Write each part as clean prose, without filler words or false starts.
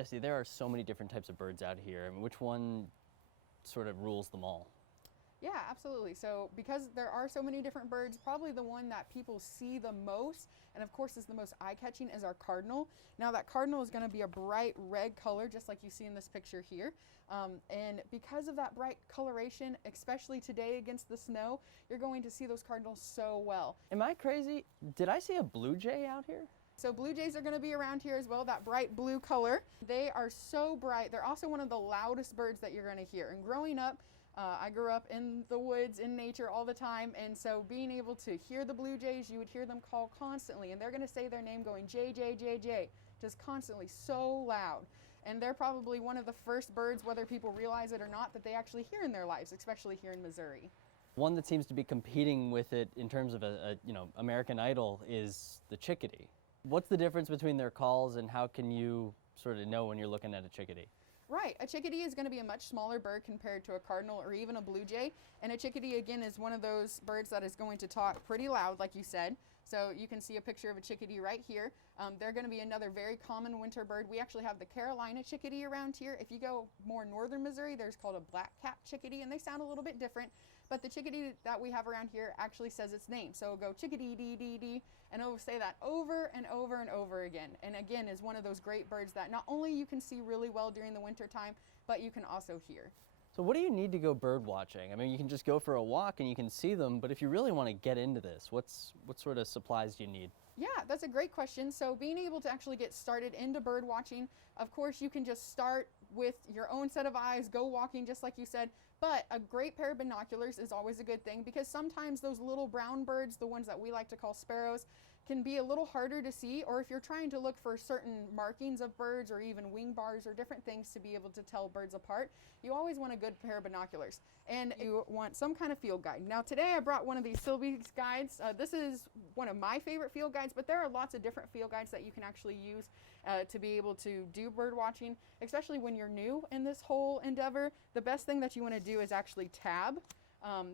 Jesse, there are so many different types of birds out here. I mean, which one sort of rules them all? Yeah, absolutely. So because there are so many different birds, probably the one that people see the most, and of course is the most eye-catching, is our cardinal. Now that cardinal is going to be a bright red color, just like you see in this picture here. And because of that bright coloration, especially today against the snow, you're going to see those cardinals so well. Am I crazy? Did I see a blue jay out here? So blue jays are going to be around here as well, that bright blue color. They are so bright. They're also one of the loudest birds that you're going to hear. And growing up, I grew up in the woods, in nature all the time, and so being able to hear the blue jays, you would hear them call constantly, and they're going to say their name going Jay, Jay, Jay, Jay, just constantly, so loud. And they're probably one of the first birds, whether people realize it or not, that they actually hear in their lives, especially here in Missouri. One that seems to be competing with it in terms of a American Idol is the chickadee. What's the difference between their calls, and how can you sort of know when you're looking at a chickadee? Right, a chickadee is going to be a much smaller bird compared to a cardinal or even a blue jay. And a chickadee, again, is one of those birds that is going to talk pretty loud, like you said. So you can see a picture of a chickadee right here. They're going to be another very common winter bird. We actually have the Carolina chickadee around here. If you go more northern Missouri, there's called a black-capped chickadee, and they sound a little bit different. But the chickadee that we have around here actually says its name. So it'll go chickadee, dee, dee, dee, and it'll say that over and over and over again. And again, is one of those great birds that not only you can see really well during the winter time, but you can also hear. So what do you need to go bird watching? I mean, you can just go for a walk and you can see them, but if you really want to get into this, what sort of supplies do you need? Yeah, that's a great question. So being able to actually get started into bird watching, of course, you can just start with your own set of eyes, go walking just like you said, but a great pair of binoculars is always a good thing, because sometimes those little brown birds, the ones that we like to call sparrows, can be a little harder to see, or if you're trying to look for certain markings of birds or even wing bars or different things to be able to tell birds apart, you always want a good pair of binoculars, and you want some kind of field guide. Now today I brought one of these Sylvie's guides. This is one of my favorite field guides, but there are lots of different field guides that you can actually use to be able to do bird watching, especially when you're new in this whole endeavor. The best thing that you want to do is actually tab,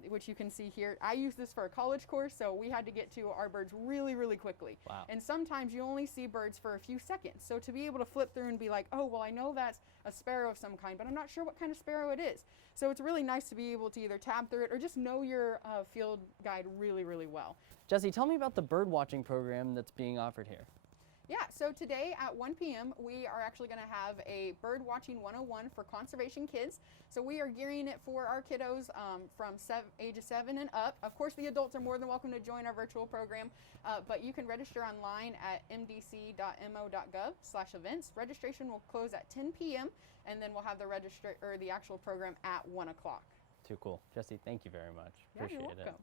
which you can see here. I use this for a college course, so we had to get to our birds really, really quickly. Wow. And sometimes you only see birds for a few seconds. So to be able to flip through and be like, oh, well, I know that's a sparrow of some kind, but I'm not sure what kind of sparrow it is. So it's really nice to be able to either tab through it or just know your field guide really, really well. Jesse, tell me about the bird watching program that's being offered here. Yeah, so today at 1 p.m. we are actually going to have a Bird Watching 101 for conservation kids. So we are gearing it for our kiddos from ages 7 and up. Of course, the adults are more than welcome to join our virtual program, but you can register online at mdc.mo.gov/events. Registration will close at 10 p.m. and then we'll have the actual program at 1 o'clock. Too cool. Jesse, thank you very much. Yeah, Appreciate you're it. welcome.